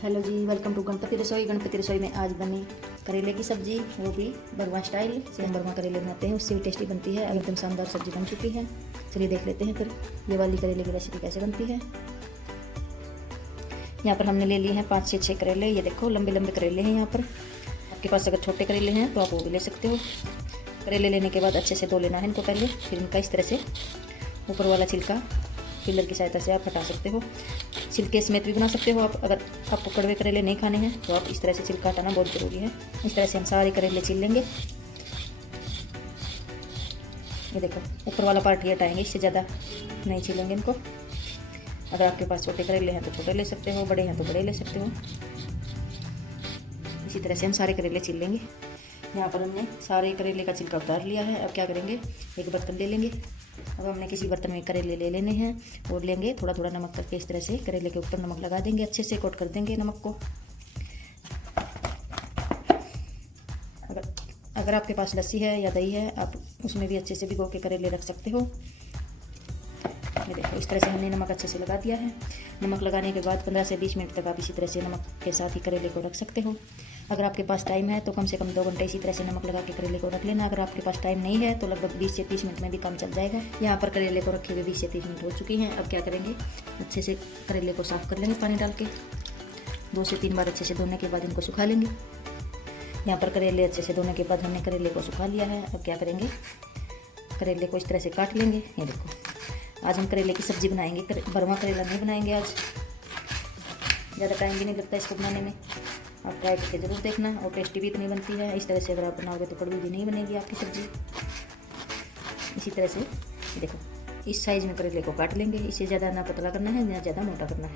Hello ji, welcome to Ganpati Rasoi. Ganpati रसोई में आज बनी करेले की सब्जी, वो भी बरवा स्टाइल से। हम बरवा करेले बनाते हैं, उससे भी टेस्टी बनती है। एकदम शानदार सब्जी बन चुकी है। चलिए देख लेते हैं फिर ये वाली करेले की रेसिपी कैसे बनती है। यहाँ पर हमने ले लिए हैं 5 से 6 करेले। ये देखो लंबे लंबे करेले हैं। यहाँ पर आपके पास अगर छोटे करेले हैं तो आप वो भी ले सकते हो। करेले लेने के बाद अच्छे से धो लेना है इनको पहले। फिर इनका इस तरह से ऊपर वाला छिलका पिलर की सहायता से आप हटा सकते हो। छिलके समेत भी बना सकते हो आप। अगर आपको कड़वे करेले नहीं खाने हैं तो आप इस तरह से छिलका हटाना बहुत ज़रूरी है। इस तरह से हम सारे करेले छील लेंगे। ये देखो ऊपर वाला पार्ट ही हटाएंगे, इससे ज़्यादा नहीं छीलेंगे इनको। अगर आपके पास छोटे करेले हैं तो छोटे ले सकते हो, बड़े हैं तो बड़े ले सकते हो। इसी तरह से हम सारे करेले छील लेंगे। यहाँ पर हमने सारे करेले का छिलका उतार लिया है। अब क्या करेंगे, एक बर्तन ले लेंगे। अब हमने किसी बर्तन में करेले ले लेने हैं और लेंगे थोड़ा थोड़ा नमक करके इस तरह से करेले के ऊपर नमक लगा देंगे। अच्छे से कोट कर देंगे नमक को। अगर आपके पास लस्सी है या दही है आप उसमें भी अच्छे से भिगो के करेले रख सकते हो। ये देखो इस तरह से हमने नमक अच्छे से लगा दिया है। नमक लगाने के बाद 15 से 20 मिनट तक आप इसी तरह से नमक के साथ ही करेले को रख सकते हो। अगर आपके पास टाइम है तो कम से कम 2 घंटे इसी तरह से नमक लगा के करेले को रख लेना। अगर आपके पास टाइम नहीं है तो लगभग 20 से 30 मिनट में भी काम चल जाएगा। यहाँ पर करेले को रखे हुए 20 से 30 मिनट हो चुकी हैं। अब क्या करेंगे, अच्छे से करेले को साफ़ कर लेंगे पानी डाल के। 2 से 3 बार अच्छे से धोने के बाद इनको सुखा लेंगे। यहाँ पर करेले अच्छे से धोने के बाद हमने करेले को सुखा लिया है। अब क्या करेंगे, करेले को इस तरह से काट लेंगे। ये देखो आज हम करेले की सब्ज़ी बनाएंगे, बरवा करेला नहीं बनाएंगे आज। ज़्यादा टाइम भी नहीं लगता इसको बनाने में। आप ट्राई करके ज़रूर देखना, और टेस्टी भी इतनी बनती है। इस तरह से अगर आप बनाओगे तो कड़वी भी नहीं बनेगी आपकी सब्ज़ी। इसी तरह से देखो इस साइज़ में करेले को काट लेंगे। इससे ज़्यादा ना पतला करना है ना ज़्यादा मोटा करना है।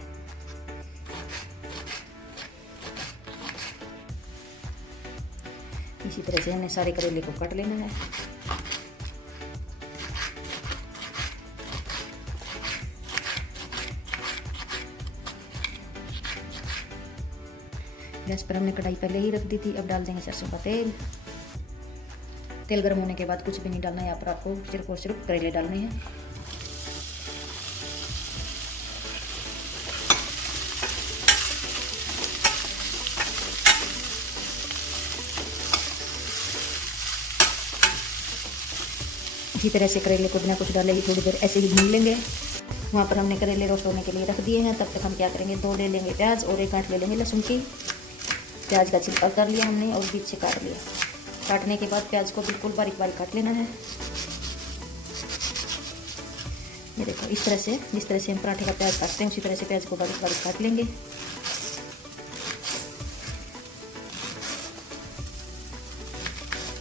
इसी तरह से हमने सारे करेले को काट लेना है। गैस पर हमने कढ़ाई पहले ही रख दी थी। अब डाल देंगे सरसों का तेल। तेल गर्म होने के बाद कुछ भी नहीं डालना है। यहाँ पर आपको सिर्फ और सिर्फ करेले डालने हैं। इसी तरह से करेले को बिना कुछ डाले ही थोड़ी देर ऐसे ही भून लेंगे। वहाँ पर हमने करेले रोस्ट होने के लिए रख दिए हैं। तब तक हम क्या करेंगे, 2 ले लेंगे प्याज और 1 गांठ ले लेंगे लहसुन की। प्याज का छिलका उतार लिया हमने और बीच से काट लिया। काटने के बाद प्याज को बिल्कुल बारीक बारीक काट लेना है। ये देखो इस तरह से, जिस तरह से हम पराठे का प्याज काटते हैं उसी तरह से प्याज को बारीक बारीक काट लेंगे।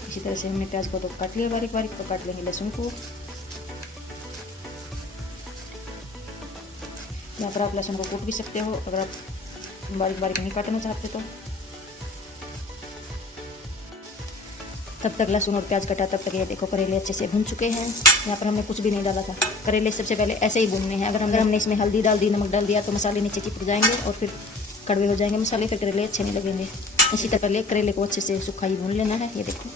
इसी तरह से हमने प्याज को तो काट लिया बारीक बारीक। तो काट लेंगे लहसुन को। यहाँ पर आप लहसुन को कूट भी सकते हो अगर आप बारीक बारीक नहीं काटना चाहते तो। तब तक लहसुन और प्याज कटा, तब तक ये देखो करेले अच्छे से भून चुके हैं। यहाँ पर हमने कुछ भी नहीं डाला था। करेले सबसे पहले ऐसे ही भूनने हैं। अगर हमने इसमें हल्दी डाल दी, नमक डाल दिया तो मसाले नीचे चिपक जाएंगे और फिर कड़वे हो जाएंगे मसाले, फिर करेले अच्छे नहीं लगेंगे। इसी तरह पहले करेले को अच्छे से सूखा ही भून लेना है। ये देखो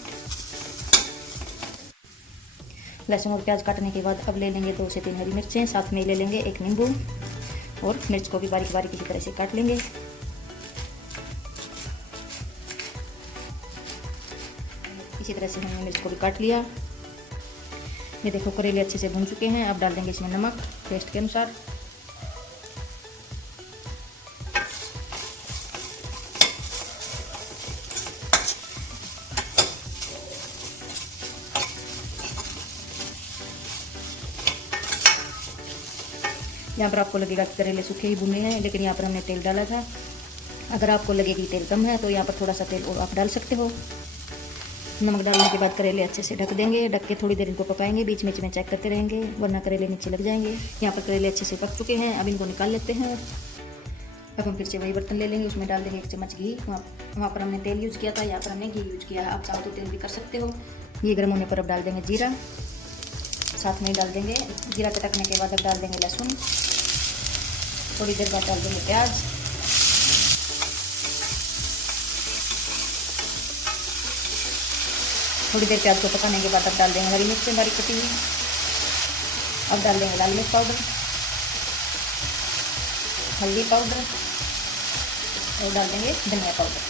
लहसुन और प्याज काटने के बाद अब ले लेंगे 2 से 3 हरी मिर्चें। साथ में ले लेंगे 1 नींबू और मिर्च को भी बारीक बारीक इसी तरह से काट लेंगे। इसी तरह से हमने मिर्च को भी काट लिया। ये देखो करेले अच्छे से भून चुके हैं। अब डाल देंगे इसमें नमक टेस्ट के अनुसार। यहाँ पर आपको लगेगा कि करेले सूखे ही भुने हैं, लेकिन यहाँ पर हमने तेल डाला था। अगर आपको लगे कि तेल कम है तो यहाँ पर थोड़ा सा तेल और आप डाल सकते हो। नमक डालने के बाद करेले अच्छे से ढक देंगे। ढक के थोड़ी देर इनको पकाएंगे, बीच बीच में चेक करते रहेंगे वरना करेले नीचे लग जाएंगे। यहाँ पर करेले अच्छे से पक चुके हैं। अब इनको निकाल लेते हैं। अब हम फिर से वही बर्तन ले लेंगे, उसमें डाल देंगे 1 चम्मच घी। वहाँ पर हमने तेल यूज़ किया था, यहाँ पर हमने घी यूज़ किया है। आप चाहो तो तेल भी कर सकते हो। ये गर्म होने पर अब डाल देंगे जीरा। साथ में डाल देंगे जीरा चटकने के बाद अब डाल देंगे लहसुन। थोड़ी देर बाद डाल देंगे प्याज। थोड़ी देर प्याज को पकाने के बाद अब डाल देंगे हरी मिर्चें बारीक कटी हुई। अब डाल देंगे लाल मिर्च पाउडर, हल्दी पाउडर, और डाल देंगे धनिया पाउडर।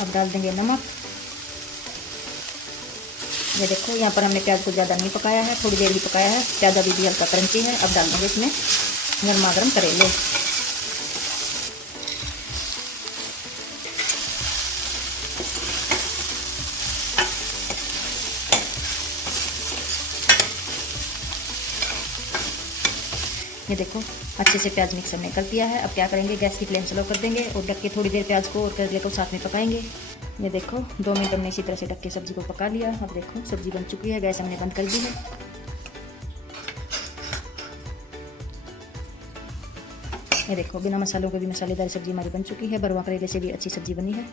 अब डाल देंगे नमक। ये देखो यहाँ पर हमने प्याज को ज़्यादा नहीं पकाया है, थोड़ी देर ही पकाया है, प्याज अभी भी हल्का क्रंची है। अब डाल देंगे इसमें गर्मा गर्म करेले। ये देखो अच्छे से प्याज मिक्सर में कर दिया है। अब क्या करेंगे, गैस की फ्लेम स्लो कर देंगे और ढक के थोड़ी देर प्याज को और करेले को साथ में पकाएंगे। ये देखो 2 मिनट हमने इसी तरह से ढक के सब्जी को पका लिया। अब देखो सब्जी बन चुकी है, गैस हमने बंद कर दी है। ये देखो बिना मसालों के भी मसालेदार सब्जी हमारी बन चुकी है। भरवा करेले से भी अच्छी सब्जी बनी है।